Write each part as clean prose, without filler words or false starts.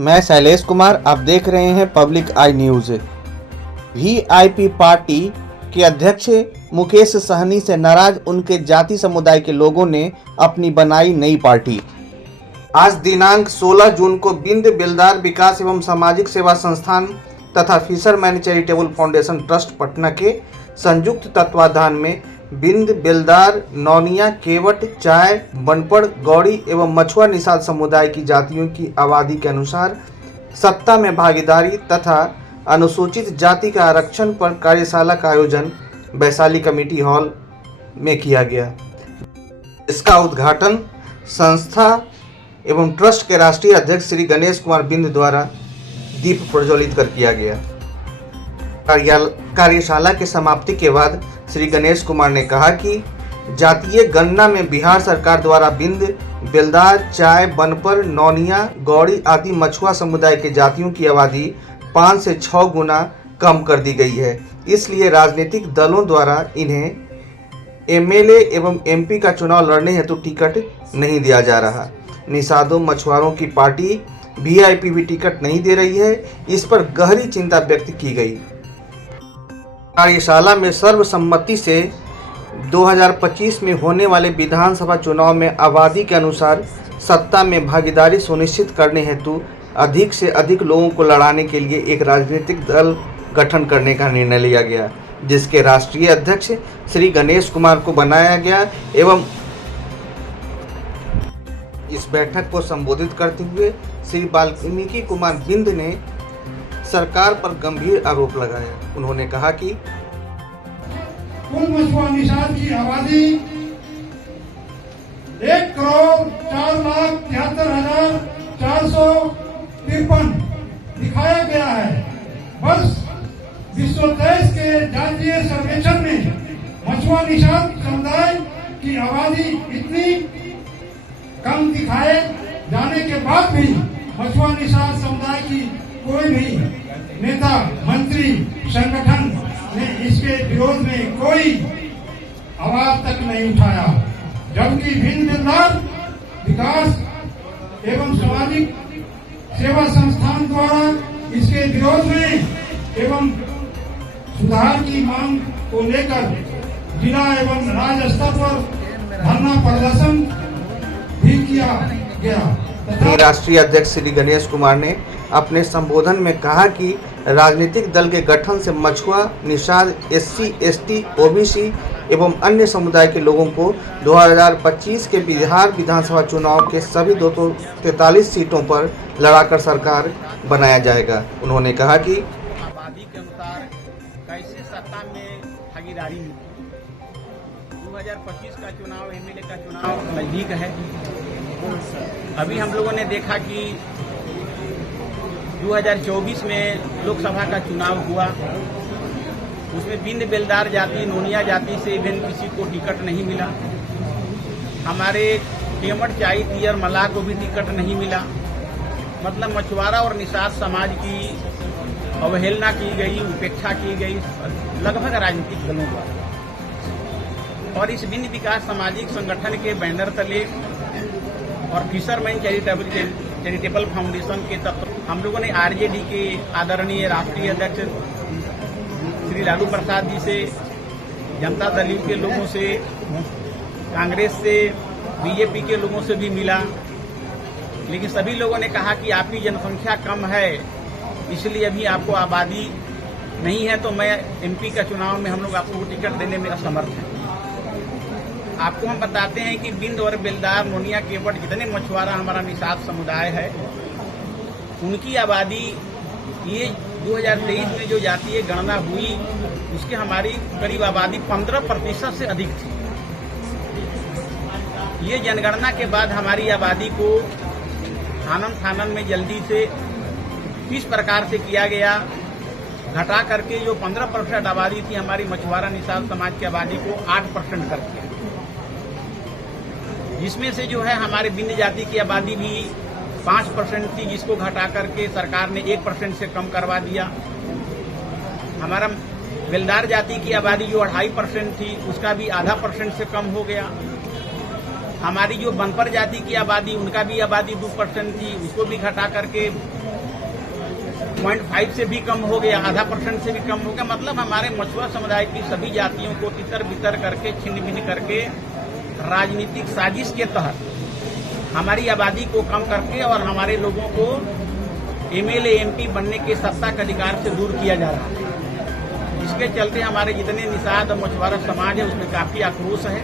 मैं शैलेश कुमार, आप देख रहे हैं पब्लिक आई न्यूज। वीआईपी पार्टी के अध्यक्ष मुकेश सहनी से नाराज उनके जाति समुदाय के लोगों ने अपनी बनाई नई पार्टी। आज दिनांक 16 जून को बिंद बेलदार विकास एवं सामाजिक सेवा संस्थान तथा fisherman charitable foundation trust Patna के संयुक्त तत्वाधान में बिंद बेलदार, नौनिया, केवट, चाय, बनपड़, गौड़ी एवं मछुआ निषाद समुदाय की जातियों की आबादी के अनुसार सत्ता में भागीदारी तथा अनुसूचित जाति का आरक्षण पर कार्यशाला का आयोजन वैशाली कमेटी हॉल में किया गया। इसका उद्घाटन संस्था एवं ट्रस्ट के राष्ट्रीय अध्यक्ष श्री गणेश कुमार बिंद द्वारा दीप प्रज्वलित कर किया गया। कार्यशाला के समाप्ति के बाद श्री गणेश कुमार ने कहा कि जातीय गणना में बिहार सरकार द्वारा बिंद बेलदार, चाय, बनपर, नौनिया, गौड़ी आदि मछुआ समुदाय के जातियों की आबादी 5 से 6 गुना कम कर दी गई है। इसलिए राजनीतिक दलों द्वारा इन्हें एमएलए एवं एमपी का चुनाव लड़ने हेतु टिकट नहीं दिया जा रहा। निषादों मछुआरों की पार्टी वीआईपी भी टिकट नहीं दे रही है। इस पर गहरी चिंता व्यक्त की गई। कार्यशाला में सर्वसम्मति से 2025 में होने वाले विधानसभा चुनाव में आबादी के अनुसार सत्ता में भागीदारी सुनिश्चित करने हेतु अधिक से अधिक लोगों को लड़ाने के लिए एक राजनीतिक दल गठन करने का निर्णय लिया गया, जिसके राष्ट्रीय अध्यक्ष श्री गणेश कुमार को बनाया गया। एवं इस बैठक को संबोधित करते हुए श्री वाल्मीकि कुमार बिंद ने सरकार पर गंभीर आरोप लगाया। उन्होंने कहा कि कुल मछुआ निषाद की आबादी 1,04,73,453 दिखाया गया है। वर्ष 2023 के जातीय सर्वेक्षण में मछुआ निषाद समुदाय की आबादी इतनी कम दिखाए जाने के बाद भी मछुआ निषाद समुदाय की कोई भी नेता, मंत्री, संगठन ने इसके विरोध में कोई आवाज तक नहीं उठाया, जबकि बिंद बेलदार विकास एवं सामाजिक सेवा संस्थान द्वारा इसके विरोध में एवं सुधार की मांग को लेकर जिला एवं राज्य स्तर पर धरना प्रदर्शन भी किया गया। राष्ट्रीय अध्यक्ष श्री गणेश कुमार ने अपने संबोधन में कहा कि राजनीतिक दल के गठन से मछुआ, निषाद, एससी, एसटी, ओबीसी एवं अन्य समुदाय के लोगों को 2025 के बिहार विधानसभा चुनाव के सभी 243 सीटों पर लड़ाकर सरकार बनाया जाएगा। उन्होंने कहा कि आबादी के अनुसार कैसे सत्ता में भागीदारी मिली। 2025 का चुनाव, एमएलए का चुनाव नजदीक है। अभी हम लोगों ने देखा कि 2024 में लोकसभा का चुनाव हुआ, उसमें बिंद बेलदार जाति, नोनिया जाति से इवन किसी को टिकट नहीं मिला। हमारे केवट, चाई, तियर, मल्लाह को भी टिकट नहीं मिला। मतलब मछुआरा और निषाद समाज की अवहेलना की गई, उपेक्षा की गई लगभग राजनीतिक दलों द्वारा। और इस बिंद विकास सामाजिक संगठन के बैनर तले और फिशरमैन चैरिटेबल फाउंडेशन के तत्व हम लोगों ने आरजेडी के आदरणीय राष्ट्रीय अध्यक्ष श्री लालू प्रसाद जी से, जनता दल के लोगों से, कांग्रेस से, बीजेपी के लोगों से भी मिला, लेकिन सभी लोगों ने कहा कि आपकी जनसंख्या कम है, इसलिए अभी आपको आबादी नहीं है, तो मैं एमपी का चुनाव में हम लोग आपको टिकट देने में असमर्थ हैं। आपको हम बताते हैं कि बिंद और बेलदार, नोनिया, केवट जितने मछुआरा हमारा निषाद समुदाय है, उनकी आबादी ये 2023 में जो जातीय गणना हुई उसकी हमारी करीब आबादी 15% से अधिक थी। ये जनगणना के बाद हमारी आबादी को थानन में जल्दी से किस प्रकार से किया गया, घटा करके जो 15% आबादी थी हमारी मछुआरा निषाद समाज की आबादी को 8% कर दिया, जिसमें से जो है हमारे बिंद जाति की आबादी भी 5% थी, जिसको घटा करके सरकार ने 1% से कम करवा दिया। हमारा बेलदार जाति की आबादी जो 2.5% थी, उसका भी 0.5% से कम हो गया। हमारी जो बनपर जाति की आबादी, उनका भी आबादी 2% थी, उसको भी घटा करके 0.5 से भी कम हो गया, आधा % से भी कम हो गया। मतलब हमारे मछुआ समुदाय की सभी जातियों को तितर बितर करके, छिन्न भिन्न करके, राजनीतिक साजिश के तहत हमारी आबादी को कम करके और हमारे लोगों को MLA MP बनने के सत्ता के अधिकार से दूर किया जा रहा है। इसके चलते हमारे जितने निषाद और मछुआरा समाज है उसमें काफी आक्रोश है।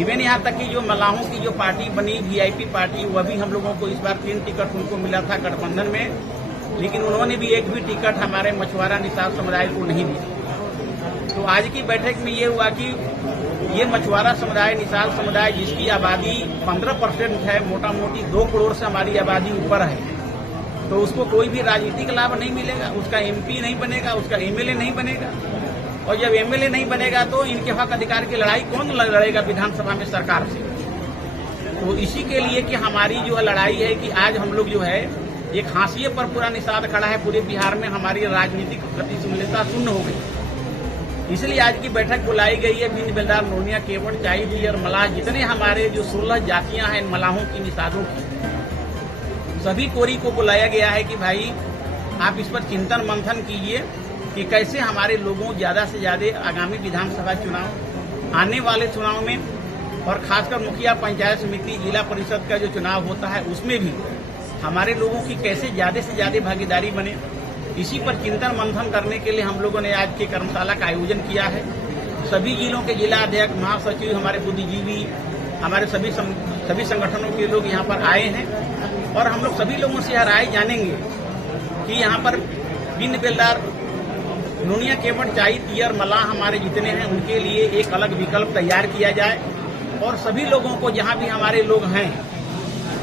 इवन यहाँ तक कि जो मलाहों की जो पार्टी बनी, VIP पार्टी, वह भी हम लोगों को इस बार 3 टिकट उनको मिला था गठबंधन में, लेकिन उन्होंने भी एक भी टिकट हमारे मछुआरा निषाद समुदाय को नहीं दिया। तो आज की बैठक में ये हुआ कि ये मछुआरा समुदाय, निषाद समुदाय, जिसकी आबादी 15% है, मोटा मोटी 2 करोड़ से हमारी आबादी ऊपर है, तो उसको कोई भी राजनीतिक लाभ नहीं मिलेगा, उसका MP नहीं बनेगा, उसका MLA नहीं बनेगा। और जब MLA नहीं बनेगा तो इनके हक अधिकार की लड़ाई कौन लड़ेगा विधानसभा में सरकार से? तो इसी के लिए कि हमारी जो लड़ाई है कि आज हम लोग जो है एक हाशिए पर पूरा निषाद खड़ा है, पूरे बिहार में हमारी राजनीतिक गतिशीलता शून्य हो गई। इसलिए आज की बैठक बुलाई गई है। भिंड, बेलदार, नोनिया, केवट, चाई और मलाह, जितने हमारे जो 16 जातियां हैं मलाहों की, निषादों की, सभी कोरी को बुलाया गया है कि भाई आप इस पर चिंतन मंथन कीजिए कि कैसे हमारे लोगों ज्यादा से ज्यादा आगामी विधानसभा चुनाव, आने वाले चुनाव में, और खासकर मुखिया, पंचायत समिति, जिला परिषद का जो चुनाव होता है उसमें भी हमारे लोगों की कैसे ज्यादा से ज्यादा भागीदारी बने, इसी पर चिंतन मंथन करने के लिए हम लोगों ने आज की कार्यशाला का आयोजन किया है। सभी जिलों के जिला अध्यक्ष, महासचिव, हमारे बुद्धिजीवी, हमारे सभी संगठनों के लोग यहाँ पर आए हैं और हम लोग सभी लोगों से राय जानेंगे कि यहाँ पर भिंड, बेलदार, नोनिया, केवट, चाई, तियर, मलाह हमारे जितने हैं उनके लिए एक अलग विकल्प तैयार किया जाए और सभी लोगों को जहाँ भी हमारे लोग हैं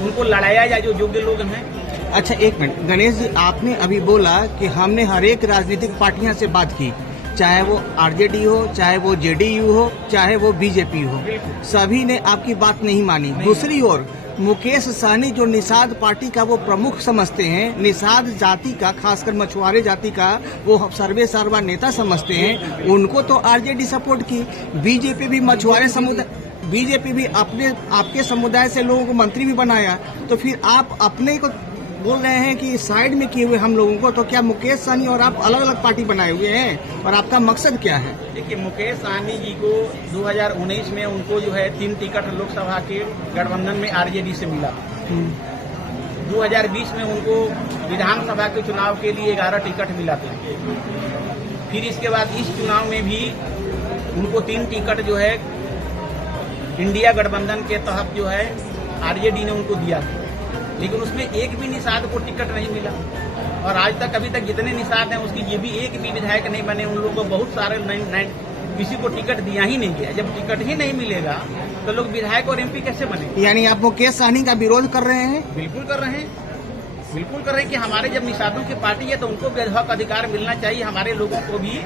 उनको लड़ाया जाए, जो योग्य लोग हैं। अच्छा, एक मिनट गणेश जी, आपने अभी बोला कि हमने हर एक राजनीतिक पार्टियां से बात की, चाहे वो RJD हो, चाहे वो JDU हो, चाहे वो BJP हो, सभी ने आपकी बात नहीं मानी। दूसरी ओर मुकेश सहनी जो निषाद पार्टी का वो प्रमुख समझते हैं, निषाद जाति का, खासकर मछुआरे जाति का वो सर्वे सर्वा नेता समझते हैं, उनको तो RJD सपोर्ट की। BJP भी मछुआरे समुदाय, BJP भी आपके समुदाय से लोगों को मंत्री भी बनाया, तो फिर आप अपने को बोल रहे हैं कि साइड में किए हुए हम लोगों को, तो क्या मुकेश सहनी और आप अलग अलग पार्टी बनाए हुए हैं और आपका मकसद क्या है? देखिए, मुकेश सहनी जी को 2019 में उनको जो है 3 टिकट लोकसभा के गठबंधन में RJD से मिला। 2020 में उनको विधानसभा के चुनाव के लिए 11 टिकट मिला था। फिर इसके बाद इस चुनाव में भी उनको 3 टिकट जो है इंडिया गठबंधन के तहत जो है RJD ने उनको दिया था, लेकिन उसमें एक भी निषाद को टिकट नहीं मिला और आज तक अभी तक जितने निषाद हैं उसकी ये भी एक भी विधायक नहीं बने। उन लोगों को बहुत सारे किसी को टिकट दिया ही नहीं गया। जब टिकट ही नहीं मिलेगा तो लोग विधायक और MP कैसे बने? यानी आप मुकेश सहनी का विरोध कर रहे हैं? बिल्कुल कर रहे हैं, बिल्कुल कर रहे हैं कि हमारे जब निषादों की पार्टी है तो उनको भी हक अधिकार मिलना चाहिए, हमारे लोगों को भी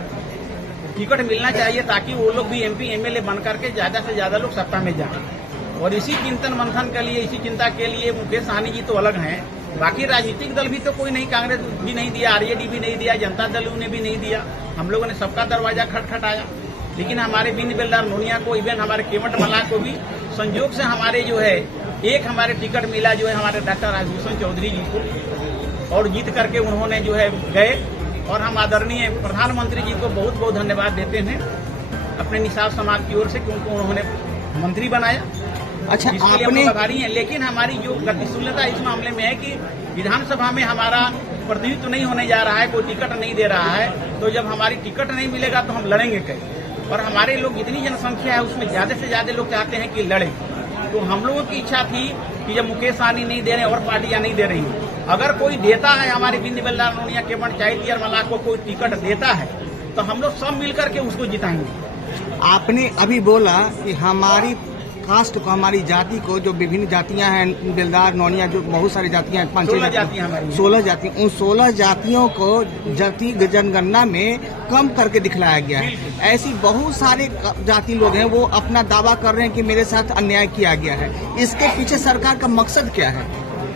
टिकट मिलना चाहिए ताकि वो लोग भी MP MLA बन करके ज्यादा से ज्यादा लोग सत्ता में जाएं। और इसी चिंतन मंथन के लिए, इसी चिंता के लिए मुकेश सहनी जी तो अलग हैं, बाकी राजनीतिक दल भी तो कोई नहीं, कांग्रेस भी नहीं दिया, RJD भी नहीं दिया, जनता दल ने भी नहीं दिया। हम लोगों ने सबका दरवाजा खटखटाया, लेकिन हमारे भिंड, बेलदार, नोनिया को, इवन हमारे केवट, मलाह को भी संयोग से हमारे जो है एक हमारे टिकट मिला जो है हमारे डॉक्टर राजभूषण चौधरी जी को, और जीत करके उन्होंने जो है गए। और हम आदरणीय प्रधानमंत्री जी को बहुत बहुत धन्यवाद देते हैं अपने निषाद समाज की ओर से कि उनको उन्होंने मंत्री बनाया। अच्छा, आपने आभारी हैं, लेकिन हमारी जो गतिशीलता इस मामले में है कि विधानसभा में हमारा प्रतिनिधित्व नहीं होने जा रहा है, कोई टिकट नहीं दे रहा है, तो जब हमारी टिकट नहीं मिलेगा तो हम लड़ेंगे कैसे? और हमारे लोग जितनी जनसंख्या है उसमें ज्यादा से ज्यादा लोग चाहते हैं कि लड़े। तो हम लोगों की इच्छा थी कि जब मुकेश सहनी नहीं दे रहे और पार्टियां नहीं दे रही, अगर कोई देता है हमारे भिंड, बेलदार, नोनिया, केवट, चाई, तियर, मलाह को कोई टिकट देता है तो हम लोग सब मिलकर के उसको जिताएंगे। आपने अभी बोला कि हमारी कास्ट को, हमारी जाति को, जो विभिन्न जातियां हैं, बेलदार, नोनिया, जो बहुत सारी जातियां हैं, 16 जातियां हमारी, 16 जाति, उन 16 जातियों को जाति जनगणना में कम करके दिखलाया गया है। ऐसी बहुत सारे जाति लोग हैं वो अपना दावा कर रहे हैं कि मेरे साथ अन्याय किया गया है। इसके पीछे सरकार का मकसद क्या है?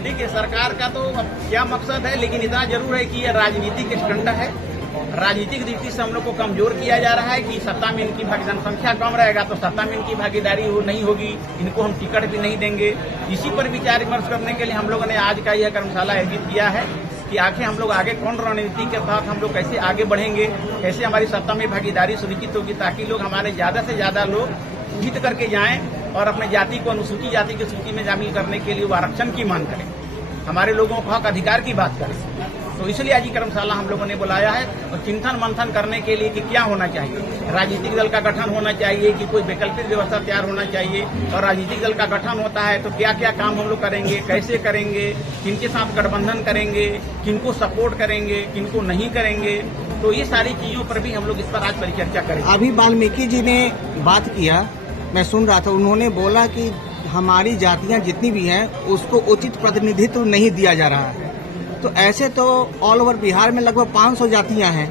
देखिए, सरकार का तो अब क्या मकसद है, लेकिन इतना जरूर है कि यह राजनीतिक स्टंट है। राजनीतिक दृष्टि से हम लोग को कमजोर किया जा रहा है कि सत्ता में इनकी जनसंख्या कम रहेगा तो सत्ता में इनकी भागीदारी नहीं होगी, इनको हम टिकट भी नहीं देंगे। इसी पर विचार विमर्श करने के लिए हम लोगों ने आज का यह कार्यशाला आयोजित किया है कि आखिर हम लोग आगे कौन रणनीति के तहत हम लोग कैसे आगे बढ़ेंगे, कैसे हमारी सत्ता में भागीदारी सुनिश्चित होगी, ताकि लोग हमारे ज्यादा से ज्यादा लोग जीत करके जाएं और अपने जाति को अनुसूचित जाति की सूची में शामिल करने के लिए वो आरक्षण की मांग करें, हमारे लोगों को हक अधिकार की बात करें। तो इसलिए आज ये कार्यशाला हम लोगों ने बुलाया है और चिंतन मंथन करने के लिए कि क्या होना चाहिए। राजनीतिक दल का गठन होना चाहिए कि कोई वैकल्पिक व्यवस्था तैयार होना चाहिए, और राजनीतिक दल का गठन होता है तो क्या क्या काम हम लोग करेंगे, कैसे करेंगे, किनके साथ गठबंधन करेंगे, किनको सपोर्ट करेंगे, किनको नहीं करेंगे। तो ये सारी चीजों पर भी हम लोग इस पर आज परिचर्चा करेंगे। अभी वाल्मीकि जी ने बात किया, मैं सुन रहा था, उन्होंने बोला कि हमारी जातियां जितनी भी हैं उसको उचित प्रतिनिधित्व नहीं दिया जा रहा है। तो ऐसे तो ऑल ओवर बिहार में लगभग 500 जातियां हैं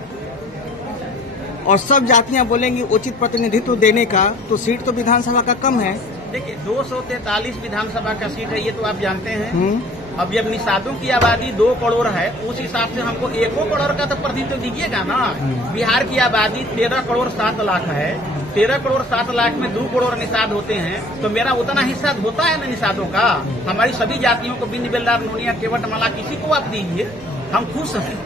और सब जातियां बोलेंगी उचित प्रतिनिधित्व देने का, तो सीट तो विधानसभा का कम है। देखिए 243 विधानसभा का सीट है, ये तो आप जानते हैं। अब जब निषादों की आबादी 2 करोड़ है, उस हिसाब से हमको 1 करोड़ का तो प्रतिनिधित्व दीजिएगा ना। बिहार की आबादी 13 करोड़ 7 लाख है, 13 करोड़ 7 लाख में 2 करोड़ निषाद होते हैं, तो मेरा उतना हिस्सा होता है ना निषादों का। हमारी सभी जातियों को बिंद बेलदार नोनिया केवट माला किसी को आप दीजिए, हम खुश हैं।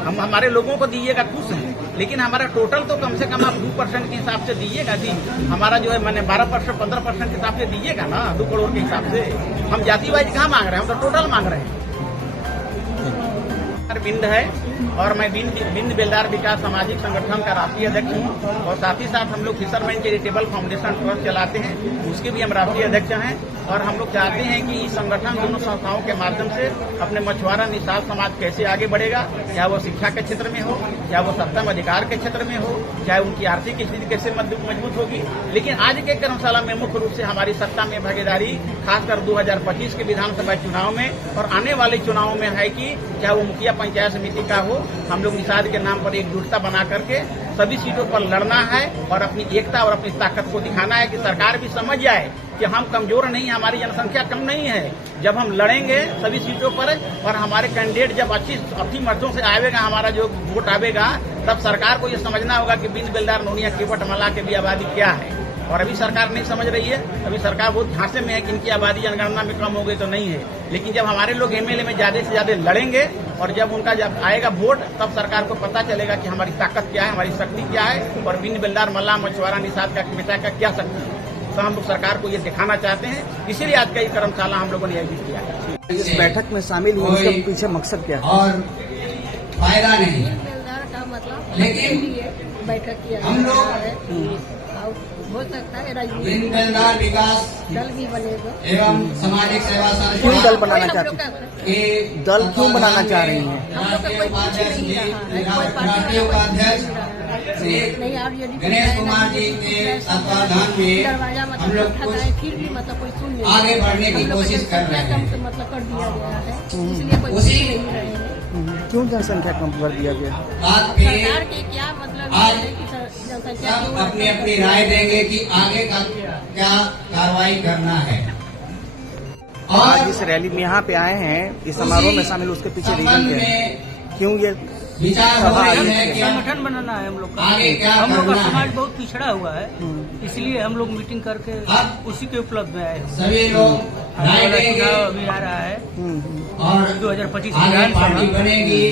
हम हमारे लोगों को दीजिएगा, खुश हैं, लेकिन हमारा टोटल तो कम से कम आप 2% के हिसाब से दीजिएगा जी। हमारा जो है मैंने 12% 15% के हिसाब से दीजिएगा ना, 2 करोड़ के हिसाब से। हम जाति वाइज कहाँ मांग रहे हैं, हम तो टोटल मांग रहे हैं। बिंद है और मैं बिंद बेलदार विकास सामाजिक संगठन का राष्ट्रीय अध्यक्ष हूँ, और साथ ही साथ हम लोग फिशरमैन चैरिटेबल फाउंडेशन ट्रस्ट चलाते हैं, उसके भी हम राष्ट्रीय अध्यक्ष हैं। और हम लोग चाहते हैं कि इस संगठन दोनों संस्थाओं के माध्यम से अपने मछुआरा निषाद समाज कैसे आगे बढ़ेगा, चाहे वो शिक्षा के क्षेत्र में हो, चाहे वो सत्ता में अधिकार के क्षेत्र में हो, चाहे उनकी आर्थिक स्थिति कैसे मजबूत होगी। लेकिन आज के कार्यशाला में मुख्य रूप से हमारी सत्ता में भागीदारी खासकर 2025 के विधानसभा चुनाव में और आने वाले चुनावों में है कि चाहे वो मुखिया पंचायत समिति का हो, हम लोग निषाद के नाम पर एकजुटता बना करके सभी सीटों पर लड़ना है और अपनी एकता और अपनी ताकत को दिखाना है कि सरकार भी समझ जाए कि हम कमजोर नहीं, हमारी जनसंख्या कम नहीं है। जब हम लड़ेंगे सभी सीटों पर और हमारे कैंडिडेट जब अच्छी मर्दों से आवेगा, हमारा जो वोट आवेगा, तब सरकार को ये समझना होगा कि बिंद बेलदार नोनिया केवट माला के भी आबादी क्या है। और अभी सरकार नहीं समझ रही है, अभी सरकार बहुत झांसे में है कि इनकी आबादी जनगणना में कम हो गई तो नहीं है। लेकिन जब हमारे लोग एमएलए में ज्यादा से ज्यादा लड़ेंगे और जब उनका जब आएगा वोट, तब सरकार को पता चलेगा कि हमारी ताकत क्या है, हमारी शक्ति क्या है और बिंद बेलदार मल्ला मछुआरा निषाद का बेटा का क्या शक्ति है। तो हम लोग सरकार को ये दिखाना चाहते हैं, इसीलिए आज का ये कार्यशाला हम लोगों ने आयोजित किया है। इस बैठक में शामिल होने के पीछे मकसद क्या है? और फायदा नहीं, मतलब लेकिन बैठक किया हम लोग हो सकता है बिंद बेलदार विकास दल भी बनेगा एवं सामाजिक सेवा क्यों दल संस्था बनाना चाहते हैं? के दल क्यों बनाना चाह रही हैं? राष्ट्रीय उपाध्यक्ष श्री गणेश कुमार जी के तत्वाधान में हम लोग फिर भी मतलब कोई सुन नहीं, आगे बढ़ने की कोशिश कर रहे हैं। मतलब कर दिया गया है, इसलिए कोई उसी सुन नहीं रहे हैं। क्यों जनसंख्या कम कर दिया गया? बात पे सरकार के क्या मतलब आज है कि जनसंख्या सब क्यों अपनी अपनी राय देंगे कि आगे का क्या कार्रवाई करना है। आज इस रैली में यहाँ पे आए हैं, इस समारोह में शामिल, उसके पीछे रीजन क्या है? क्यों ये विचार हो रही है कि संगठन बनाना है हम लोग का। आगे क्या हम लोग का करना समाज है। बहुत पिछड़ा हुआ है, इसलिए हम लोग मीटिंग करके अब उसी के उपलब्ध में आए हैं। सभी लोग आने राय वाला देंगे चुनाव अभी आ रहा है और 2025 आगे पार्टी विधानसभा, बनेगी।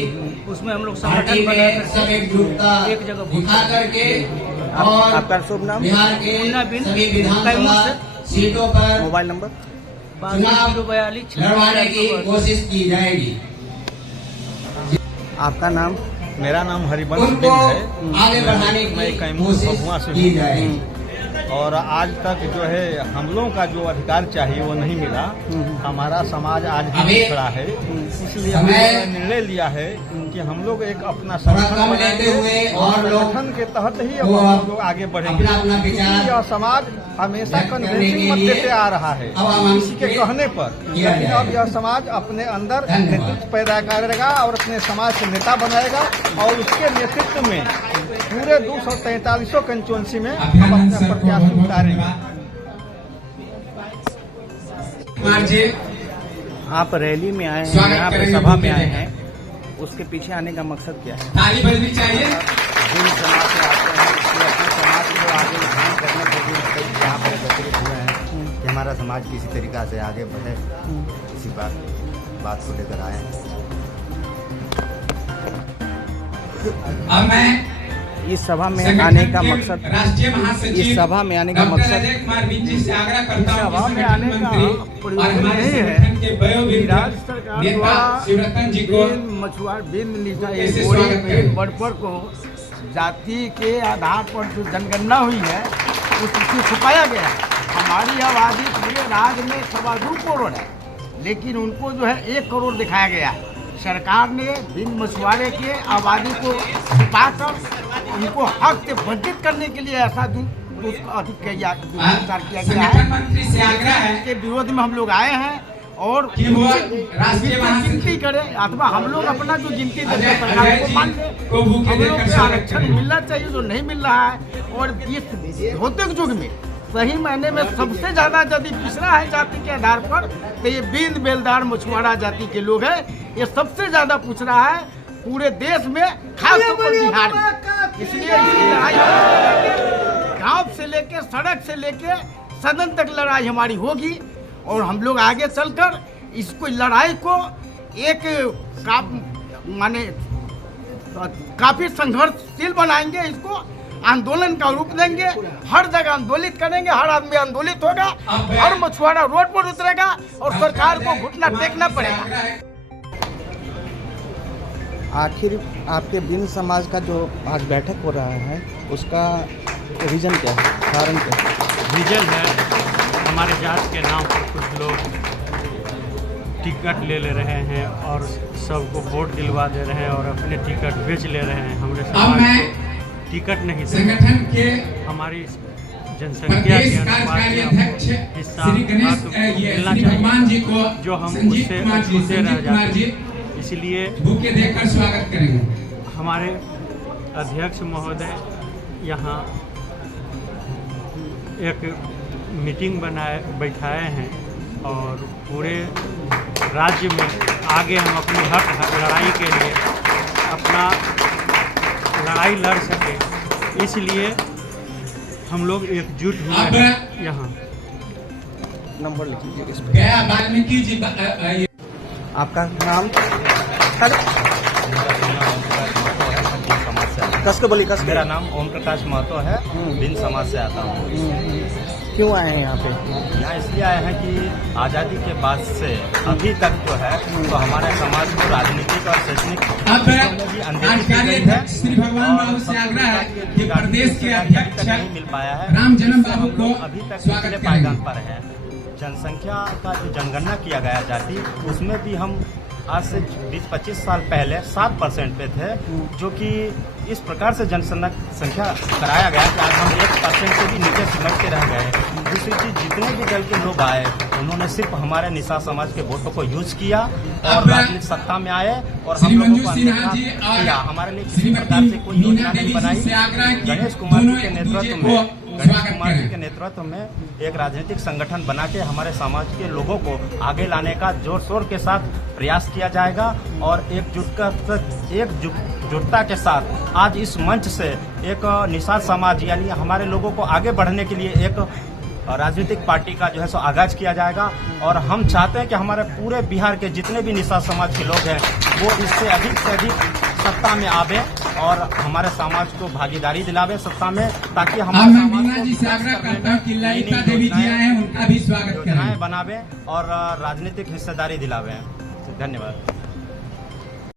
उसमें हम लोग पार्टी संगठन बना में सब एकजुटता एक जगह दिखा करके और आपका शुभ नाम, बिहार के मुन्ना बिन सभी विधानसभा सीटों पर मोबाइल नंबर? 5242 लड़वाने की कोशिश की जाएगी। आपका नाम? मेरा नाम हरिवंश उनको बिंद है। आगे बढ़ाने मैं की कैमूर भभुआ कोशिश से की हूँ। जाएगी। और आज तक जो है हम लोगों का जो अधिकार चाहिए वो नहीं मिला। हमारा समाज आज भी अभी पिछड़ा है, इसलिए हमने समय निर्णय लिया है कि हम लोग एक अपना थोड़ा संगठन कम लेते हुए बनाएंगे और और लोग संगठन के तहत ही अब वो हम लोग आगे बढ़ेंगे। अपना अपना विचार यह समाज हमेशा व्यक्त करने कन्वेंसिंग के मत लिए देते आ रहा है अब हम किसी के कहने पर, किया लेकिन अब जाएगा। यह समाज अपने अंदर धन्यवाद। नेतृत्व पैदा करेगा और अपने समाज से नेता बनाएगा और उसके नेतृत्व में पूरे 243 कंस्टिट्यूंसी में हम अपने प्रत्याशी उतारेंगे। कुमार जी आप रैली में आए हैं, स्वागत यहाँ पे करेंगे सभा में बोलते आए हैं। हैं, उसके पीछे आने का मकसद क्या है? ताली बजनी चाहिए। जिन समाज से आते हैं उसके अपने समाज को आगे उठान करने के लिए यहाँ पर एकत्रित हुए हैं कि हमारा समाज किसी तरीका से आगे बढ़े, इसी बात को लेकर आए हैं। अब मैं इस सभा में आने का मकसद राष्ट्रीय महासचिव इस सभा में आने का डॉक्टर मकसद अजय कुमार विज से आग्रह करता हूं सभा कि में आने संगठन का मंत्री प्रयोजन और हमारे यही है संगठन के वयोवृद्ध राज्य सरकार नेता द्वारा शिवरतन जी को मछुआर बिंद नीचा कैसे स्वागत करें? बड़पर को जाति के आधार पर जो जनगणना हुई है उसको छुपाया गया है। हमारी आबादी पूरे राज्य में 2.25 करोड़ है, लेकिन उनको जो है 1 करोड़ दिखाया गया है। सरकार ने बिन मछुआरे के आबादी को छुपाकर उनको हक से वंचित करने के लिए ऐसा अधिक किया गया संगठन है। मंत्री से आग्रह है के विरोध में हम लोग आए हैं और कि वो राष्ट्रीय गिनती महासचिव करें अथवा हम लोग अपना जो गिनती देते अजय हैं सरकार को जी मान लें। को भूखे हम लोग देकर को स्वागत आरक्षण करें। मिलना चाहिए जो नहीं मिल रहा है। और इस भौतिक युग में सही मायने में सबसे ज्यादा यदि पिछड़ा है जाति के आधार पर तो ये बींद बेलदार मछुआरा जाति के लोग हैं। ये सबसे ज्यादा पिछड़ा है पूरे देश में, खासतौर पर बिहार में। इसलिए इसकी लड़ाई गांव से लेके सड़क से लेके सदन तक लड़ाई हमारी होगी और हम लोग आगे चलकर इसको लड़ाई को एक माने काफी संघर्षशील बनाएंगे। इसको आंदोलन का रूप देंगे, हर जगह आंदोलित करेंगे, हर आदमी आंदोलित होगा, हर मछुआरा रोड पर उतरेगा और सरकार को घुटना टेकना पड़ेगा। आखिर आपके बिन समाज का जो आज बैठक हो रहा है उसका रीजन क्या है, कारण क्या है? रीजन है हमारे जात के नाम पर कुछ लोग टिकट ले रहे हैं और सबको वोट दिलवा दे रहे हैं और अपने टिकट बेच ले रहे हैं। हमारे समाज को टिकट नहीं दे संगठन के हमारी जनसंख्या प्रदेश के अनुपात कार्यकारी में अध्यक्ष हिस्सा श्री गणेश मिलना श्री भगवान जी चाहिए को जो हम संजीव उससे कुमार जी अछूते रह संजीव कुमार जाते जी हैं। इसलिए भूखे देकर स्वागत करेंगे। हमारे अध्यक्ष महोदय यहाँ एक मीटिंग बैठाए हैं और पूरे राज्य में आगे हम अपनी हक लड़ाई के लिए अपना लड़ाई लड़ सके, इसलिए हम लोग एकजुट हुए हैं। यहाँ नंबर लिख लीजिए इस पे। गया वाल्मीकि जी आपका नाम कस के बोली कस के। मेरा नाम ओम प्रकाश महतो है, बिन समाज से आता हूँ। क्यों आए हैं यहाँ पे? यहाँ इसलिए आए हैं कि आज़ादी के बाद से अभी तक जो है तो हमारे समाज को राजनीतिक और शैक्षणिक कार्यकारी अध्यक्ष श्री भगवान बाबू से आग्रह है कि प्रदेश के अध्यक्ष नहीं मिल पाया है। राम जन्म बाबू को अभी तक स्वागत पिछले करेंगे। पायदान पर है। जनसंख्या का जो जनगणना किया गया जाति, उसमें भी हम आज से 20-25 साल पहले 7% पे थे, जो कि इस प्रकार से जनसंख्या कराया गया कि आज हम 1% से भी नीचे सिमट के रह गए। दूसरी चीज, जितने भी दल के लोग आए उन्होंने सिर्फ हमारे निषाद समाज के वोटों को यूज किया और राजनीतिक सत्ता में आए और हम लोगों को अनदेखा किया। हमारे लिए किसी प्रकार से कोई योजना नहीं बनाई। गणेश कुमार जी के नेतृत्व में एक राजनीतिक संगठन बना के हमारे समाज के लोगों को आगे लाने का जोर शोर के साथ प्रयास किया जाएगा और एकजुटता के साथ आज इस मंच से एक निषाद समाज यानी हमारे लोगों को आगे बढ़ने के लिए एक राजनीतिक पार्टी का जो है सो आगाज किया जाएगा। और हम चाहते हैं कि हमारे पूरे बिहार के जितने भी निषाद समाज के लोग हैं वो इससे अधिक से अधिक सत्ता में आवे और हमारे समाज को भागीदारी दिलावे सत्ता में, ताकि हमारे समाज को बनावे और राजनीतिक हिस्सेदारी दिलावे। धन्यवाद।